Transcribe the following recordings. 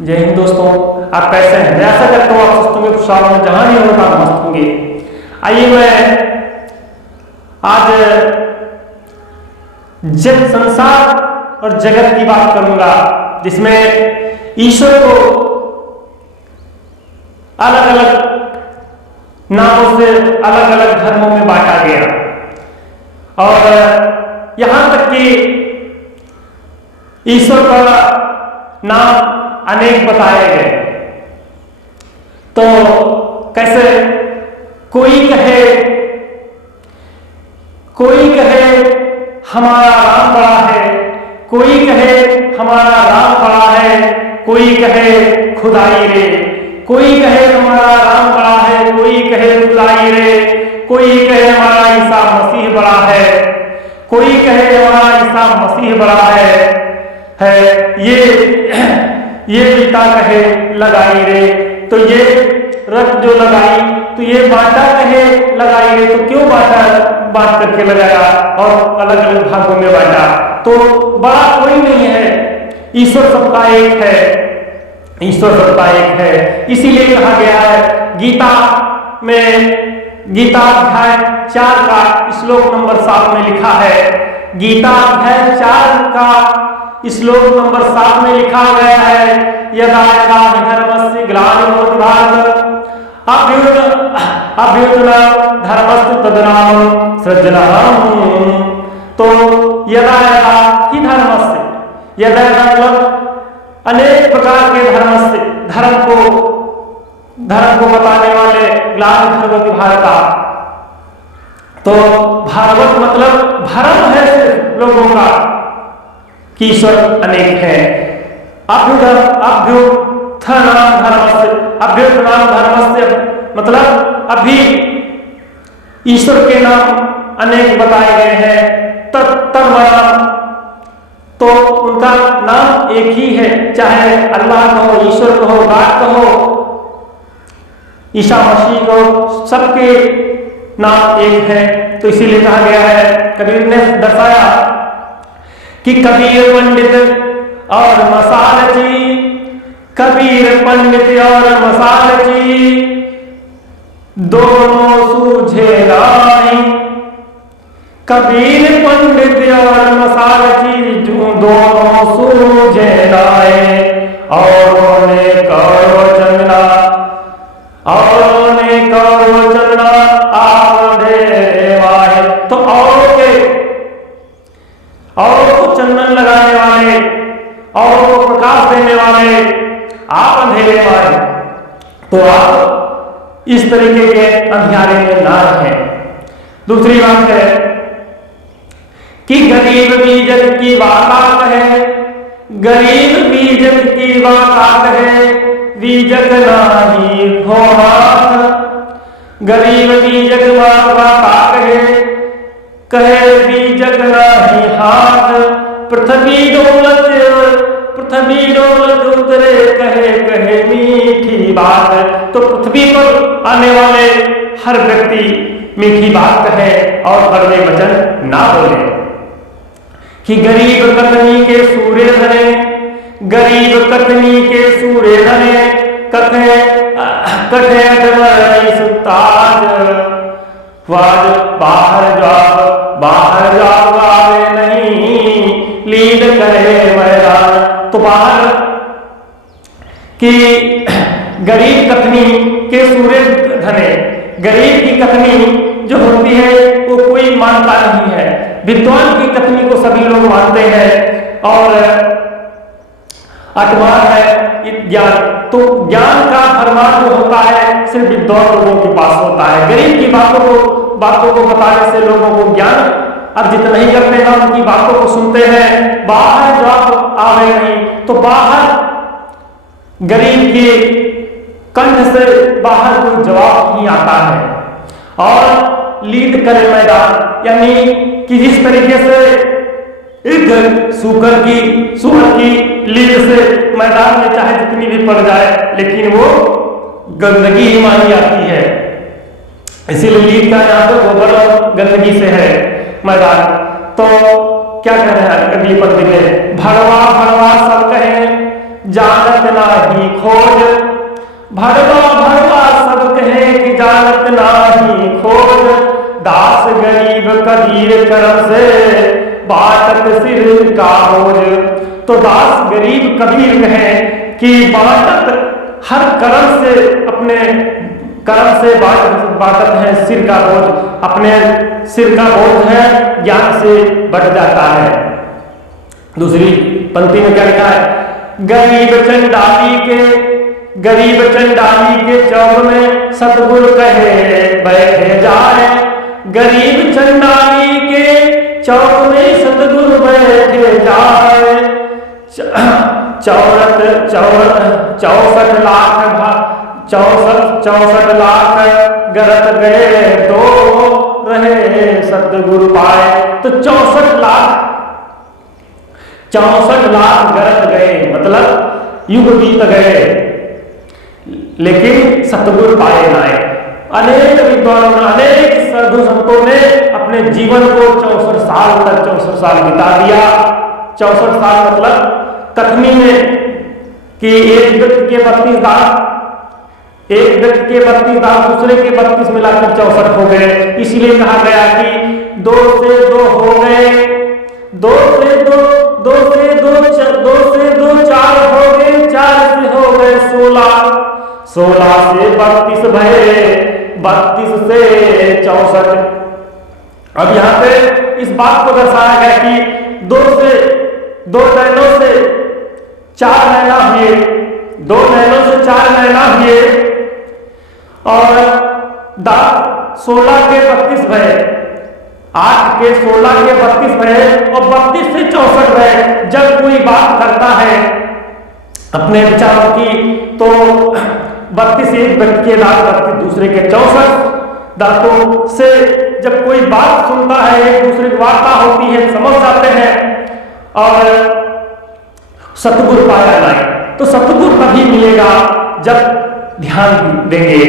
जय हिंद दोस्तों, आप कैसे हैं? मैं आशा करता हूँ आप दोस्तों में खुशहाल होंगे, जहां भी होगा आप मस्त होंगे। आइए मैं आज जग संसार और जगत की बात करूंगा, जिसमें ईश्वर को अलग अलग नामों से अलग अलग धर्मों में बांटा गया और यहां तक कि ईश्वर का नाम अनेक बताए गए। तो कैसे कोई कहे हमारा राम बड़ा है, कोई कहे हमारा राम बड़ा है, कोई कहे खुदाई रे, कोई कहे हमारा राम बड़ा है, कोई कहे खुदाई रे, कोई कहे हमारा ईसा मसीह बड़ा है, कोई कहे हमारा ईसा मसीह बड़ा है ये बीता कहे लगाई रे। तो ये रख जो लगाई, तो ये बांटा कहे लगाई रे, तो क्यों बांट करके लगाया और अलग अलग भागों में बांटा? तो बड़ा कोई नहीं है, ईश्वर सबका एक है, ईश्वर सबका एक है। इसीलिए कहा गया है गीता में, गीता अध्याय 4 का श्लोक नंबर 7 में लिखा है, गीता अध्याय 4 का श्लोक नंबर 7 में लिखा गया है, यदा यदा हि धर्मस्य ग्लानिर्भवति भारत अभ्युत्थानं धर्मस्य तदनामं सृजनम्। तो यदा यदा हि धर्मस्य, यदा मतलब अनेक प्रकार के धर्मस्य, धर्म को बताने वाले ग्लानिर्भवति भारत। तो भारत मतलब भरम है सिर्फ लोगों का कि ईश्वर अनेक है। अभ्युत्थानं धर्मस्य मतलब अभी ईश्वर के नाम अनेक बताए गए हैं। तत्तर्मणाम, तो उनका नाम एक ही है, चाहे अल्लाह कहो, ईश्वर कहो, गॉड कहो, ईसा मसीह कहो, सबके नाम एक है। तो इसीलिए कहा गया है, कबीर ने दर्शाया कि कबीर पंडित और मसालची, कबीर पंडित और मसालची दोनों सूझे नाई, कबीर पंडित और मसालची दोनों सूझे नाई, और ने करो चंदना, और ने करो चंदना आप दे वाहे। तो और को चंदन लगाने वाले, और को प्रकाश देने वाले, आप अंधेरे वाले, तो आप इस तरीके के अंधियारे में ना रहें। दूसरी बात है कि गरीब बीजक की बात है, गरीब बीजक की बात है, बीजक नाही हो हाथ, गरीब बीजक बात है, कहे बीजक नाही हाथ, पृथ्वी डोलत उतरे, कहे कहे मीठी बात। तो पृथ्वी पर आने वाले हर व्यक्ति मीठी बात कहे और कड़वे वचन ना बोले। कि गरीब कतनी के सूरे धने, गरीब कतनी के सूरे धने, कथे अजमर सुताज, वाज बाहर जाओ आवे नहीं, लीड करे मैदान। तो बाहर की गरीब कथनी के सूर्य धने, गरीब की कथनी जो होती है वो कोई मानता नहीं है, विद्वान की कथनी को सभी लोग मानते हैं। और अटमार है ज्ञान, तो ज्ञान का फरमान जो होता है सिर्फ विद्वान लोगों के पास होता है। गरीब की बातों को बताने से लोगों को ज्ञान अर्जित नहीं करते हैं, उनकी बातों को सुनते हैं। बाहर जवाब आवे नहीं, तो बाहर गरीब के कंठ से बाहर कोई जवाब नहीं आता है। और लीड करे मैदान, यानी कि जिस तरीके से एक सुअर की लीड से मैदान में चाहे जितनी भी पड़ जाए, लेकिन वो गंदगी ही मानी जाती है। इसीलिए लीड का यहाँ पर गोबर और गंदगी से है मैदान। तो क्या कह रहे हैं अगली पंक्ति में, भड़वा भड़वा सब कहे जानत नाही नाही खोज, भरवा भरवा सब कहे कि जानत नाही खोज, दास गरीब कबीर करम से बाटत सिर का बोझ। तो दास गरीब कबीर कहे कि बाटत हर कर्म से, अपने कर्म से बाटत है सिर का बोझ, अपने सिर का बोझ है ज्ञान से बढ़ जाता है। दूसरी पंक्ति में क्या लिखा है, गरीब चंडाली के चौक में सतगुरु कहे बैठे जाए, गरीब चंडाली के चौक में सतगुरु बैठे जाए। 64 लाख गरत गए तो रहे सतगुरु पाए। तो 64 लाख गरत गए, मतलब युग बीत गए लेकिन सतगुरु पाए नाए। अनेक विद्वानों ने, अनेक साधु संतों ने अपने जीवन को 64 साल बिता दिया। 64 साल मतलब कथनी में कि एक व्यक्ति के 32 दांत, दूसरे के 32 मिलाकर 64 हो गए। इसीलिए कहा गया कि 2 से 2 हो गए, 2 से 2 4 हो गए, 4 से हो गए 16, 16 से 32 भये, 32 से 64। अब यहाँ पे इस बात को दर्शाया गया कि 2 नैनों से 4 नैना हुए, 2 नैनों से 4 नैना हुए और 16 के 32 भये, 8 के 16 के 32 भये और 32 से 64 भये। जब कोई बात करता है अपने विचारों की तो 32 एक व्यक्ति के दांत, 32 दूसरे के 64 दांतों से जब कोई बात सुनता है, एक दूसरे की वार्ता होती है, समझ जाते हैं और सतगुरु पाया जाए। तो सतगुरु तभी मिलेगा जब ध्यान देंगे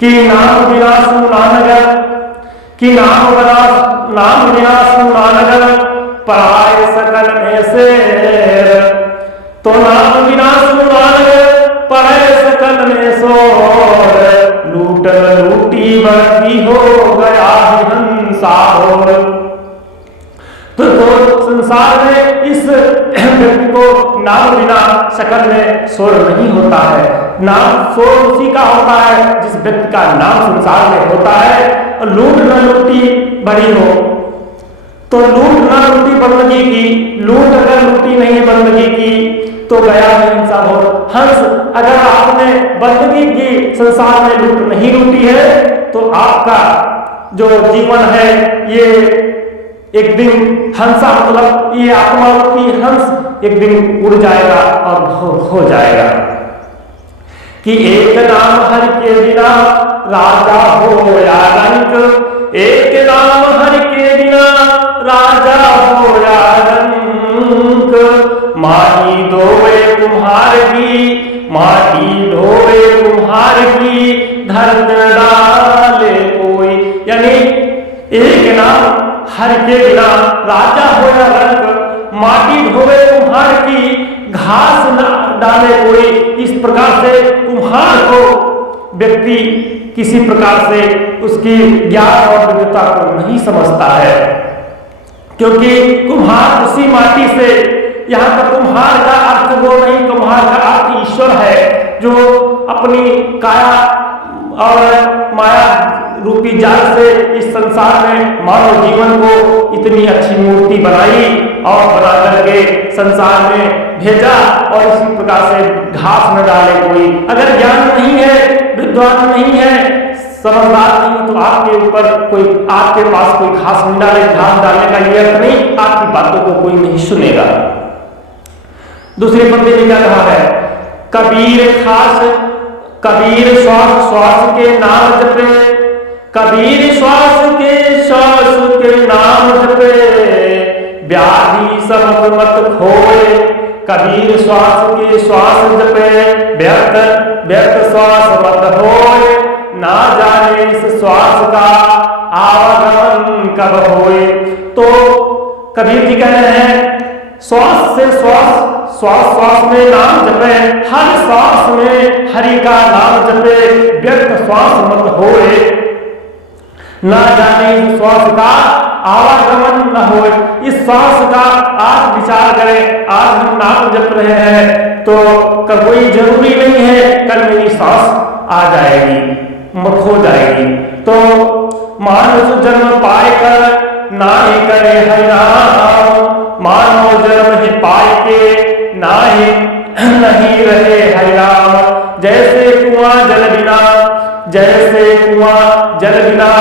कि नाम बिना सुना नगर, कि नाम बिना सुना नगर, पराए सकल में से। तो नाम बिना सुना नगर, पराए सकल में सोर, लूट लूटी बढ़ती हो गया हिंसा हो। तो संसार में इस व्यक्ति को नाम बिना शकल में शोर नहीं होता है। नाम शोर उसी का होता है जिस व्यक्ति का नाम संसार में होता है। और लूट न लूटी बड़ी हो, तो लूट न लूटी बंदगी की, लूट अगर लूटी नहीं बंदगी की तो गया हिंसा हो। हंस, अगर आपने बंदगी की, संसार में लूट नहीं लूटी है तो आपका जो जीवन है ये एक दिन हंसा, मतलब ये आत्मा रूपी हंस एक दिन उड़ जाएगा और हो जाएगा। कि एक नाम हरि के बिना राजा हो या रंक, एक नाम हरि के बिना राजा हो या रंक। माटी धोवे कुम्हार की, माटी धोवे कुम्हार की, धरती डाले कोई। यानी एक नाम हरि के बिना राजा हो या रंक, माटी धोवे कुम्हार की, घास न डाले कोई। इस प्रकार से कुम्हार को व्यक्ति किसी प्रकार से उसकी ज्ञान और विद्वता को नहीं समझता है, क्योंकि कुम्हार उसी माटी से, यहाँ पर कुम्हार का अर्थ वो नहीं, कुम्हार का अर्थ ईश्वर है जो अपनी काया और माया रूपी जाल से इस संसार में मानव जीवन को इतनी अच्छी मूर्ति बनाई और बना करके संसार में भेजा। और इसी प्रकार से घास न डाले कोई। अगर ज्ञान नहीं है, विद्वान नहीं है, समझदार नहीं, तो आपके ऊपर कोई, आपके पास कोई घास नहीं डाले। घास डालने का ये अर्थ नहीं, आपकी बातों को कोई नहीं सुनेगा। दूसरे पंक्ति में क्या कहा है, कबीर खास, कबीर श्वास श्वास के नाम जपे, कबीर श्वास के नाम जपे, व्याधि सब मत खोए। कबीर श्वास के श्वास जपे, व्यर्थ व्यर्थ श्वास मत होए। ना जाने इस श्वास का आवागमन कब होए। तो कबीर जी कह रहे हैं श्वास से श्वास श्वास श्वास में नाम जपे, हर श्वास में हरि का नाम जपे, व्यर्थ श्वास मत होए, ना जाने इस श्वास का आवागमन न हो। इस श्वास का आज विचार करें, आज हम नाम जप रहे हैं तो कोई जरूरी नहीं है कल मेरी श्वास आ जाएगी, मत हो जाएगी। तो मानव जन्म पाए कर नाहि करे हरि नाम, मानव जन्म ही पाए के नाहि नहीं रहे हरि राम। जैसे कुआं जल बिना, जैसे कुआं जल बिना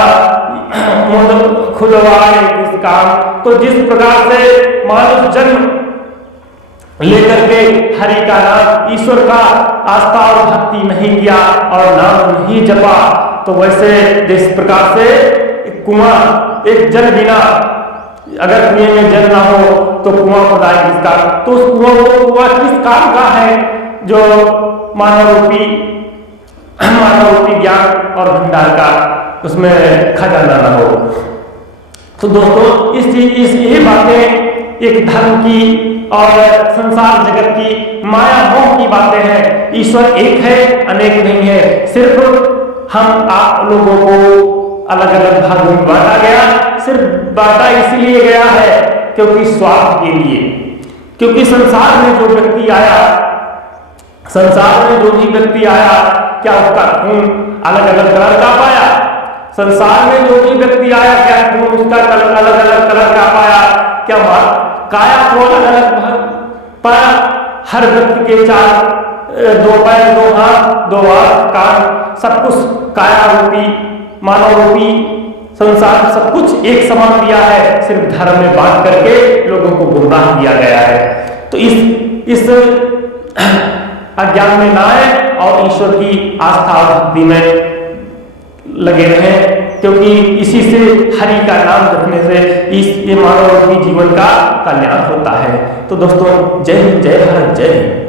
खुदवाए किस काम। तो जिस प्रकार से मानव जन्म लेकर के हरि का नाम, ईश्वर का आस्था और भक्ति नहीं किया और नाम नहीं जपा, तो वैसे जिस प्रकार से कुआं एक जल बिना, अगर कुएं में जल ना हो तो कुआं खुदाई किसका, तो उस कुआं किस काम का है जो मानव रूपी ज्ञान और भंडार का उसमें खजाना ना हो। तो दोस्तों ये बातें एक धर्म की और संसार जगत की माया मोह की बातें हैं। ईश्वर एक है, अनेक नहीं है। सिर्फ हम आप लोगों को अलग अलग भागों में बांटा गया, सिर्फ बांटा इसलिए गया है क्योंकि स्वार्थ के लिए, क्योंकि संसार में जो व्यक्ति आया, संसार में जो भी व्यक्ति आया, क्या उसका खून अलग अलग कलर का पाया? संसार में जो भी व्यक्ति आया, क्या खून उसका अलग अलग कलर का पाया? क्या काया को अलग अलग पाया? हर व्यक्ति के चार, दो पैर, दो हाथ, दो आंख, कान, सब कुछ काया रूपी, मानव रूपी संसार सब कुछ एक समान दिया है, सिर्फ धर्म में बांट करके लोगों को गुमराह किया गया है। तो इस अज्ञान में ना आए और ईश्वर की आस्था और भक्ति में लगे रहें, क्योंकि इसी से हरि का नाम रखने से ये मानव रूपी जीवन का कल्याण होता है। तो दोस्तों, जय हिंद, जय भारत, जय हिंद।